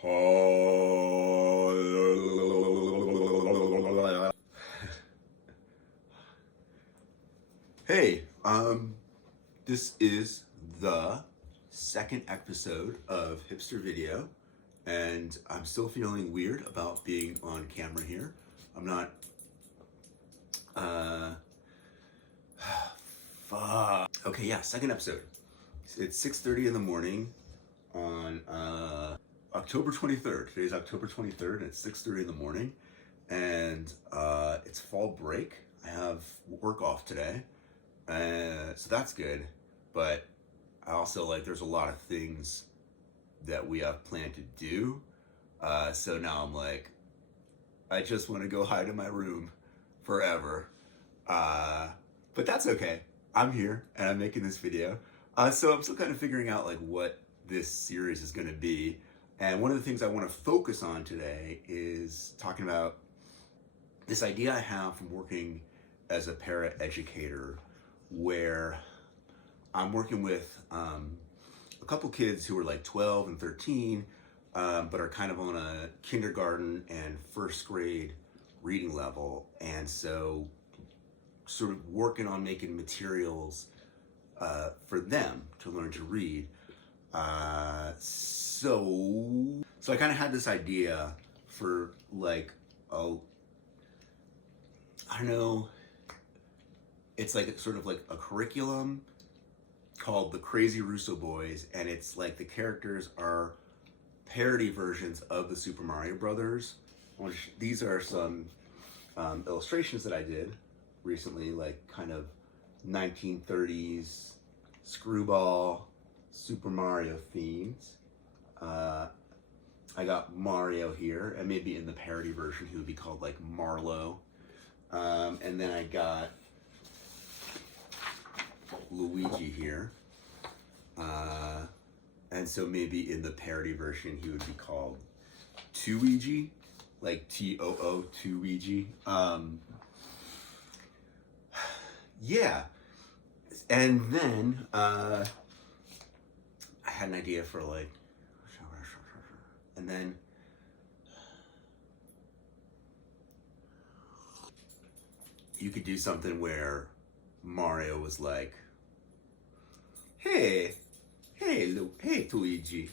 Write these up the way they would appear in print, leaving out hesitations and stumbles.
Hey, this is the second episode of Hipster Video, and I'm still feeling weird about being on camera here. I'm not, fuck. Okay, yeah, second episode. It's 6:30 in the morning on, October 23rd. Today's October 23rd, and it's 6:30 in the morning, and, it's fall break. I have work off today. So that's good, but I also there's a lot of things that we have planned to do. So now I'm I just want to go hide in my room forever. But that's okay. I'm here and I'm making this video. So I'm still kind of figuring out what this series is going to be. And one of the things I want to focus on today is talking about this idea I have from working as a para-educator, where I'm working with a couple kids who are 12 and 13, but are kind of on a kindergarten and first grade reading level. And so sort of working on making materials for them to learn to read. So I kind of had this idea for I don't know, it's sort of a curriculum called The Crazy Russo Boys, and it's the characters are parody versions of the Super Mario Brothers. These are some illustrations that I did recently, kind of 1930s screwball Super Mario themes. I got Mario here, and maybe in the parody version he would be called Marlo. And then I got Luigi here, and so maybe in the parody version he would be called Tooigi, T-O-O, Tooigi. Yeah, and then I had an idea for and then you could do something where Mario was hey Luigi,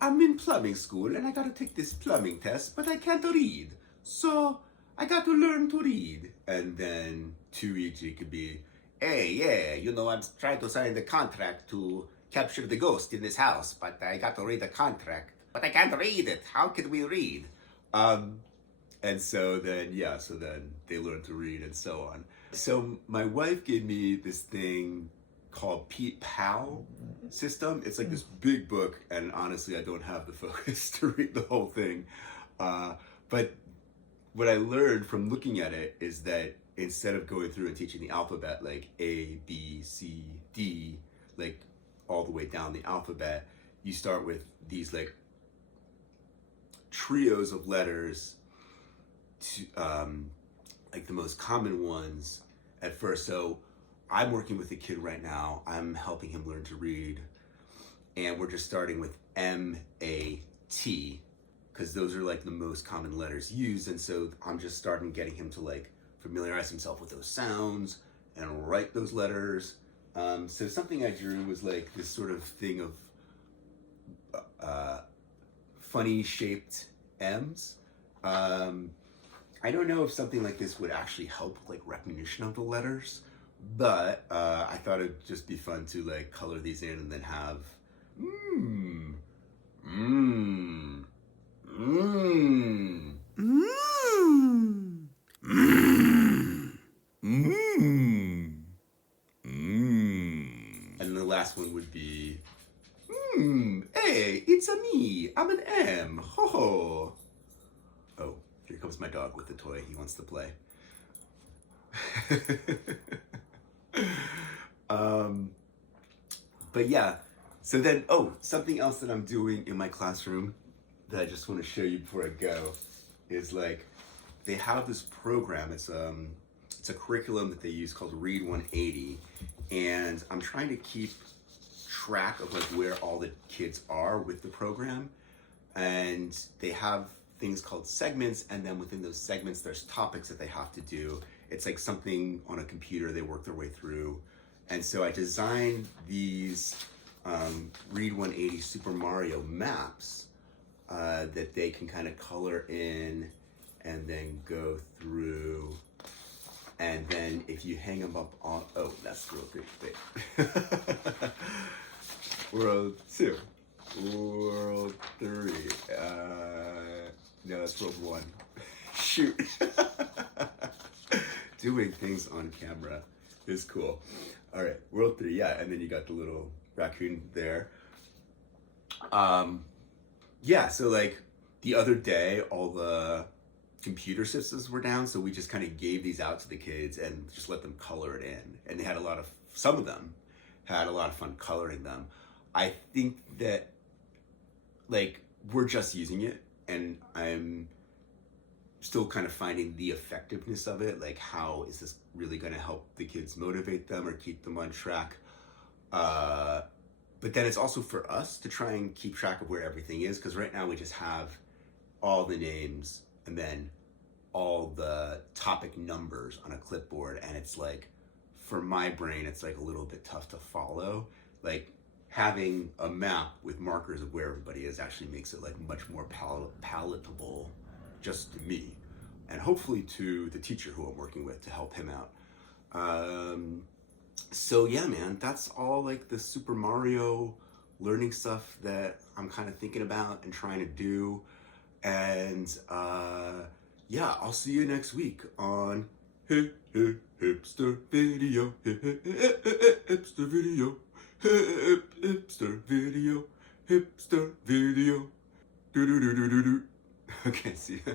I'm in plumbing school and I gotta take this plumbing test, but I can't read, so I got to learn to read. And then Luigi could be, hey, yeah, I'm trying to sign the contract to capture the ghost in this house, but I got to read the contract, but I can't read it. How can we read? And so then they learn to read and so on. So my wife gave me this thing called Pete Pal system. It's this big book, and honestly, I don't have the focus to read the whole thing. But what I learned from looking at it is that instead of going through and teaching the alphabet, A, B, C, D, all the way down the alphabet, you start with these trios of letters, to the most common ones at first. So I'm working with a kid right now. I'm helping him learn to read, and we're just starting with M-A-T, because those are the most common letters used. And so I'm just starting getting him to familiarize himself with those sounds and write those letters. So something I drew was this sort of thing of funny shaped M's. I don't know if something like this would actually help recognition of the letters, but I thought it'd just be fun to color these in and then have and the last one would be hey, it's a me, I'm an M, ho ho. Oh, here comes my dog with the toy. He wants to play. But yeah, so then, something else that I'm doing in my classroom that I just want to show you before I go is they have this program. It's a curriculum that they use called Read 180, and I'm trying to keep track of like where all the kids are with the program, and they have things called segments, and then within those segments there's topics that they have to do. It's like something on a computer they work their way through. And so I designed these Read 180 Super Mario maps that they can kind of color in and then go through. And then if you hang them up on, oh, that's real good. Wait. World 2, World 3, no, that's World 1. Shoot. Doing things on camera is cool. All right, World 3, yeah, and then you got the little raccoon there. Yeah, so like the other day, all the computer systems were down, so we just kind of gave these out to the kids and just let them color it in. And they had some of them had a lot of fun coloring them. I think that like we're just using it, and I'm still kind of finding the effectiveness of it. Like, how is this really going to help the kids motivate them or keep them on track? But then it's also for us to try and keep track of where everything is, because right now we just have all the names and then all the topic numbers on a clipboard, and it's like, for my brain, it's like a little bit tough to follow. Like, having a map with markers of where everybody is actually makes it like much more palatable just to me, and hopefully to the teacher who I'm working with to help him out. So yeah, man, that's all like the Super Mario learning stuff that I'm kind of thinking about and trying to do. And yeah, I'll see you next week on Hipster Video. Hipster Video. Hipster Video. Hipster Video. Do do do do do do. Okay, see ya.